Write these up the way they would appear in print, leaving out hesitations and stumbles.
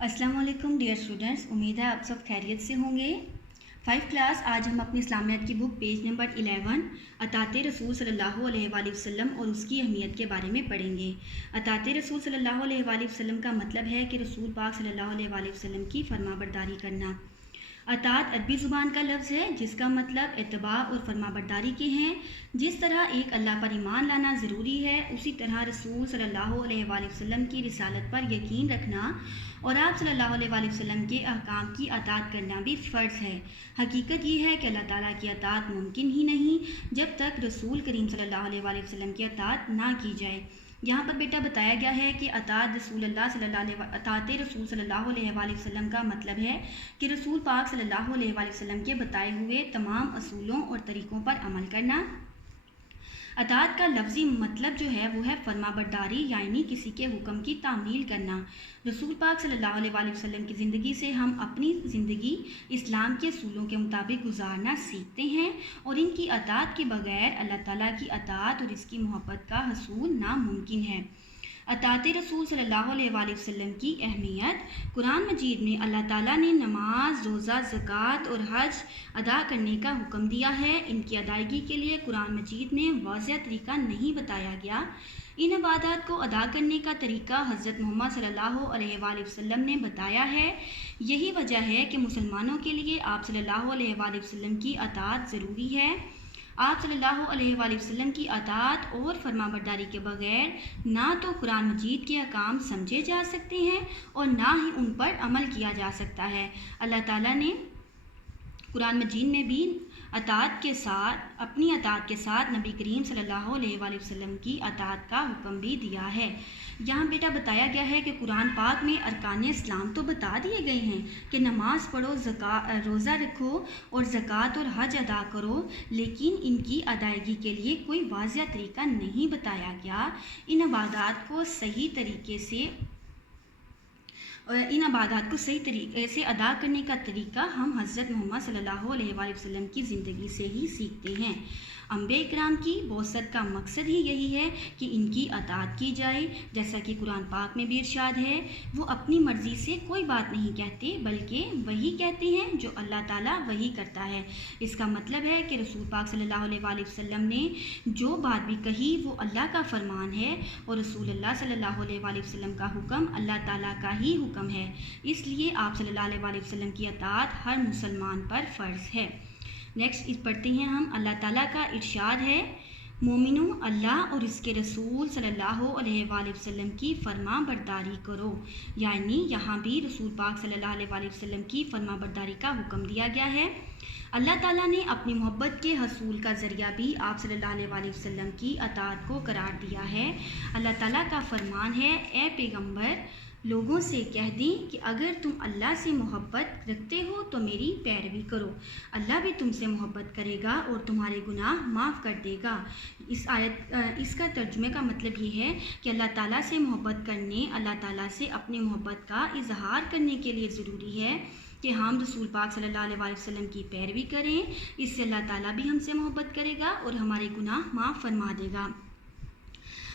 अस्सलाम वालेकुम dear students, उम्मीद है आप सब खैरियत से होंगे। 5 क्लास आज हम अपनी इस्लामियात की बुक पेज नंबर 11 अताते रसूल सल्लल्लाहु अलैहि वसल्लम और उसकी अहमियत के बारे में पढ़ेंगे। अताते रसूल सल्लल्लाहु अलैहि वसल्लम का मतलब है कि रसूल पाक सल्लल्लाहु अलैहि वसल्लम की फरमाबरदारी करना। अतात अरबी ज़ुबान का लफ्ज़ है जिसका मतलब इत्तबा और फरमाबरदारी के हैं। जिस तरह एक अल्लाह पर ईमान लाना ज़रूरी है, उसी तरह रसूल सल्लल्लाहु अलैहि वसल्लम की रिसालत पर यकीन रखना और आप सल्लल्लाहु अलैहि वसल्लम के अहकाम की अतात करना भी फ़र्ज़ है। हकीकत ये है कि अल्लाह ताला की अतात मुमकिन ही नहीं जब तक रसूल करीम सल्लल्लाहु अलैहि वसल्लम की अतात ना की जाए। यहाँ पर बेटा बताया गया है कि अतात रसूल सल्लल्लाहु अलैहि वसल्लम का मतलब है कि रसूल पाक सल्लल्लाहु अलैहि वसल्लम के बताए हुए तमाम असूलों और तरीक़ों पर अमल करना। अतात का लफ्ज़ी मतलब जो है वो है फरमाबरदारी, यानी किसी के हुक्म की तामील करना। रसूल पाक सल्लल्लाहु अलैहि वसल्लम की ज़िंदगी से हम अपनी ज़िंदगी इस्लाम के असूलों के मुताबिक गुजारना सीखते हैं और इनकी अतात के बगैर अल्लाह ताला की अतात और इसकी मोहब्बत का हसूल नामुमकिन है। अताते रसूल सल्लल्लाहु अलैहि वसल्लम की अहमियत। कुरान मजीद में अल्लाह ताला ने नमाज, रोज़ा, ज़कात और हज अदा करने का हुक्म दिया है। इनकी अदायगी के लिए कुरान मजीद में वाज़ेह तरीका नहीं बताया गया। इन इबादत को अदा करने का तरीका हज़रत मोहम्मद सल्लल्लाहु अलैहि वसल्लम ने बताया है। यही वजह है कि मुसलमानों के लिए आप सल्लल्लाहु अलैहि वसल्लम की अतात ज़रूरी है। आप सल्लल्लाहु अलैहि वसल्लम की अतात और फरमाबरदारी के बगैर ना तो कुरान मजीद के अहकाम समझे जा सकते हैं और ना ही उन पर अमल किया जा सकता है। अल्लाह ताला ने कुरान मजीद में भी अपनी अतात के साथ नबी करीम सल्लल्लाहु अलैहि वसल्लम की अतात का हुक्म भी दिया है। यहाँ बेटा बताया गया है कि कुरान पाक में अरकान इस्लाम तो बता दिए गए हैं कि नमाज पढ़ो, रोज़ा रखो और ज़कात और हज अदा करो, लेकिन इनकी अदायगी के लिए कोई वाज़ेह तरीका नहीं बताया गया। इन इबादत को सही तरीके से अदा करने का तरीका हम हज़रत मोहम्मद सल्लल्लाहु अलैहि वसल्लम की ज़िंदगी से ही सीखते हैं। अंबिया इकराम की बौसत का मकसद ही यही है कि इनकी अतात की जाए। जैसा कि कुरान पाक में भी इरशाद है, वो अपनी मर्ज़ी से कोई बात नहीं कहते बल्कि वही कहते हैं जो अल्लाह ताला वही करता है। इसका मतलब है कि रसूल पाक सल्लल्लाहु अलैहि वसल्लम ने जो बात भी कही वो अल्लाह का फरमान है और रसूलुल्लाह सल्लल्लाहु अलैहि वसल्लम का हुक्म अल्लाह ताला का ही हुक्म है। इसलिए आप सल्लल्लाहु अलैहि वसल्लम की अतात हर मुसलमान पर फ़र्ज़ है। नेक्स्ट पढ़ते हैं हम। अल्लाह ताला का इरशाद है, मोमिनो अल्लाह और इसके रसूल सल्लल्लाहु अलैहि वसल्लम की फरमा बरदारी करो। यानी यहाँ भी रसूल पाक सल्लल्लाहु अलैहि वसल्लम की फरमा बरदारी का हुक्म दिया गया है। अल्लाह ताला ने अपनी मोहब्बत के हसूल का ज़रिया भी आप सल्लल्लाहु अलैहि वसल्लम की अतात को करार दिया है। अल्लाह ताला का फरमान है, ए पैगंबर, लोगों से कह दें कि अगर तुम अल्लाह से मोहब्बत रखते हो तो मेरी पैरवी करो। अल्लाह भी तुमसे मोहब्बत करेगा और तुम्हारे गुनाह माफ़ कर देगा। इसका तर्जुमे का मतलब ये है कि अल्लाह ताला से मोहब्बत करने, अल्लाह ताला से अपनी मोहब्बत का इजहार करने के लिए ज़रूरी है कि हम रसूल पाक सल्लल्लाहु अलैहि वसल्लम की पैरवी करें। इससे अल्लाह ताला भी हमसे मोहब्बत करेगा और हमारे गुनाह माफ़ फरमा देगा।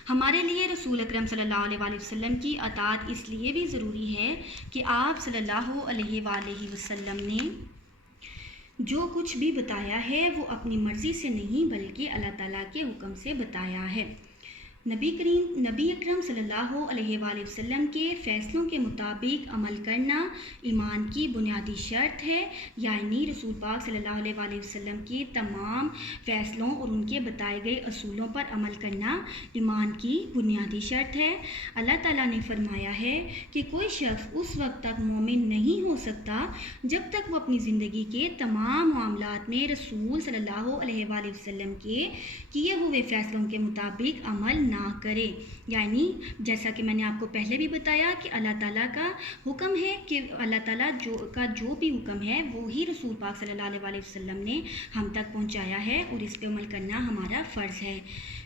हमारे लिए रसूल अकरम सल्लल्लाहु अलैहि वसल्लम की अतात इसलिए भी ज़रूरी है कि आप सल्लल्लाहु अलैहि वसल्लम ने जो कुछ भी बताया है वो अपनी मर्ज़ी से नहीं बल्कि अल्लाह ताला के हुक्म से बताया है। नबी अकरम सल्लल्लाहु अलैहि वसल्लम के फ़ैसलों के मुताबिक अमल करना ईमान की बुनियादी शर्त है। यानी रसूल पाक सल्लल्लाहु अलैहि वसल्लम के तमाम फ़ैसलों और उनके बताए गए असूलों पर अमल करना ईमान की बुनियादी शर्त है। अल्लाह ताला ने फरमाया है कि कोई शख्स उस वक्त तक मोमिन नहीं हो सकता जब तक वो अपनी ज़िंदगी के तमाम मामलात में रसूल सल्लल्लाहु अलैहि वसल्लम के किए हुए फ़ैसलों के मुताबिक अमल ना करे। यानी जैसा कि मैंने आपको पहले भी बताया कि अल्लाह ताला का हुक्म है कि अल्लाह ताला जो भी हुक्म है वो ही रसूल पाक सल्लल्लाहु अलैहि वसल्लम ने हम तक पहुंचाया है और इस पे अमल करना हमारा फ़र्ज़ है।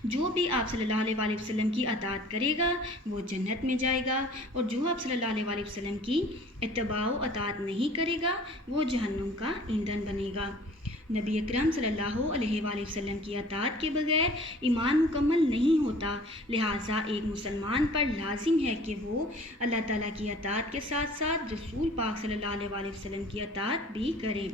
जो भी आप सल्लल्लाहु अलैहि वसल्लम की अतात करेगा वो जन्नत में जाएगा और जो आप सल्लल्लाहु अलैहि वसल्लम की इत्तबा अतात नहीं करेगा वो जहन्नुम का ईंधन बनेगा। نبی اکرم صلی اللہ علیہ وآلہ وسلم کی اطاعت کے بغیر ایمان مکمل نہیں ہوتا، لہٰذا ایک مسلمان پر لازم ہے کہ وہ اللہ تعالیٰ کی اطاعت کے ساتھ ساتھ رسول پاک صلی اللہ علیہ وآلہ وسلم کی اطاعت بھی کرے،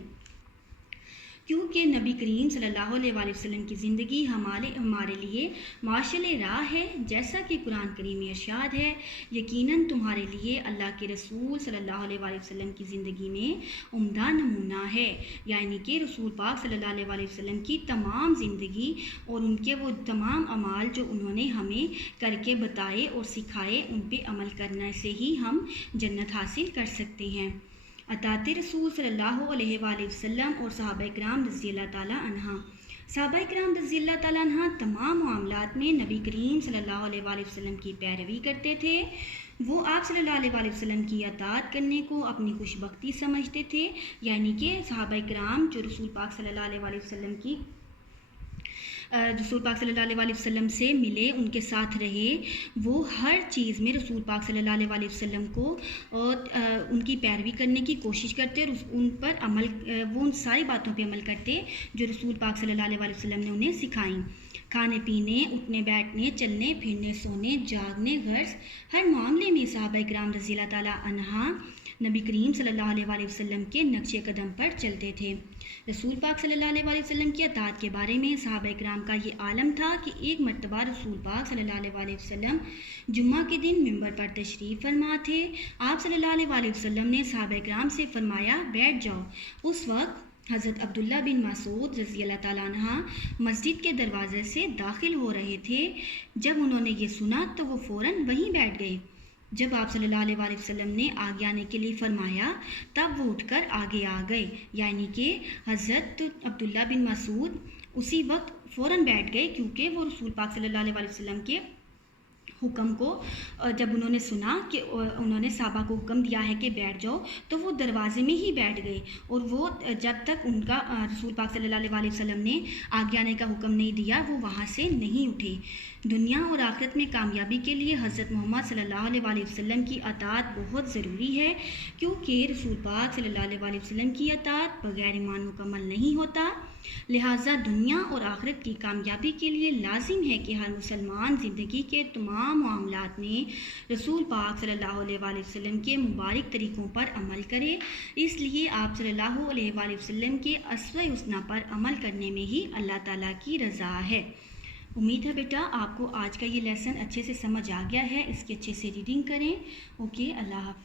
کیونکہ نبی کریم صلی اللہ علیہ وآلہ وسلم کی زندگی ہمارے لیے مارشل راہ ہے، جیسا کہ قرآن کریم میں ارشاد ہے، یقیناً تمہارے لیے اللہ کے رسول صلی اللہ علیہ وآلہ وسلم کی زندگی میں عمدہ نمونہ ہے، یعنی کہ رسول پاک صلی اللہ علیہ وآلہ وسلم کی تمام زندگی اور ان کے وہ تمام اعمال جو انہوں نے ہمیں کر کے بتائے اور سکھائے، ان پہ عمل کرنے سے ہی ہم جنت حاصل کر سکتے ہیں۔ اطاعت رسول صلی اللہ علیہ وآلہ وسلم اور صحابہ کرام رضی اللہ تعالیٰ عنہ۔ صحابہ کرام رضی اللہ تعالیٰ عنہ تمام معاملات میں نبی کریم صلی اللہ علیہ وآلہ وسلم کی پیروی کرتے تھے، وہ آپ صلی اللہ علیہ وآلہ وسلم کی اطاعت کرنے کو اپنی خوش بختی سمجھتے تھے، یعنی کہ صحابہ کرام جو رسول پاک صلی اللہ علیہ وآلہ وسلم سے ملے، ان کے ساتھ رہے، وہ ہر چیز میں رسول پاک صلی اللہ علیہ وآلہ وسلم کو اور ان کی پیروی کرنے کی کوشش کرتے اور ان پر وہ ان ساری باتوں پہ عمل کرتے جو رسول پاک صلی اللہ علیہ وآلہ وسلم نے انہیں سکھائیں۔ کھانے پینے، اٹھنے بیٹھنے، چلنے پھرنے، سونے جاگنے، غرض ہر معاملے میں صحابہ کرام رضی اللہ تعالیٰ عنہ نبی کریم صلی اللہ علیہ وآلہ وسلم کے نقش قدم پر چلتے تھے۔ رسول پاک صلی اللہ علیہ وآلہ وسلم کی اطاعت کے بارے میں صحابہ کرام کا یہ عالم تھا کہ ایک مرتبہ رسول پاک صلی اللہ علیہ وآلہ وسلم جمعہ کے دن منبر پر تشریف فرما تھے۔ آپ صلی اللہ علیہ وآلہ وسلم نے صحابہ کرام سے فرمایا بیٹھ جاؤ۔ اس وقت حضرت عبداللہ بن مسعود رضی اللہ تعالیٰ عنہ مسجد کے دروازے سے داخل ہو رہے تھے، جب انہوں نے یہ سنا تو وہ فوراً وہیں بیٹھ گئے۔ جب آپ صلی اللہ علیہ وآلہ وسلم نے آگے آنے کے لیے فرمایا تب وہ اٹھ کر آگے آ گئے، یعنی کہ حضرت عبداللہ بن مسعود اسی وقت فوراً بیٹھ گئے، کیونکہ وہ رسول پاک صلی اللہ علیہ وآلہ وسلم کے حکم کو جب انہوں نے سنا کہ انہوں نے صحابہ کو حکم دیا ہے کہ بیٹھ جاؤ، تو وہ دروازے میں ہی بیٹھ گئے، اور وہ جب تک ان کا رسول پاک صلی اللہ علیہ وآلہ وسلم نے آگے آنے کا حکم نہیں دیا وہ وہاں سے نہیں اٹھے۔ دنیا اور آخرت میں کامیابی کے لیے حضرت محمد صلی اللہ علیہ وآلہ وسلم کی اطاعت بہت ضروری ہے، کیونکہ رسول پاک صلی اللہ علیہ وآلہ وسلم کی اطاعت بغیر ایمان مکمل نہیں ہوتا، لہٰذا دنیا اور آخرت کی کامیابی کے لیے لازم ہے کہ ہر مسلمان زندگی کے تمام معاملات میں رسول پاک صلی اللہ علیہ وآلہ وسلم کے مبارک طریقوں پر عمل کرے۔ اس لیے آپ صلی اللہ علیہ وآلہ وسلم کے اسوہ حسنہ پر عمل کرنے میں ہی اللہ تعالیٰ کی رضا ہے۔ امید ہے بیٹا آپ کو آج کا یہ لیسن اچھے سے سمجھ آ گیا ہے، اس کی اچھے سے ریڈنگ کریں۔ اوکے، اللہ حافظ۔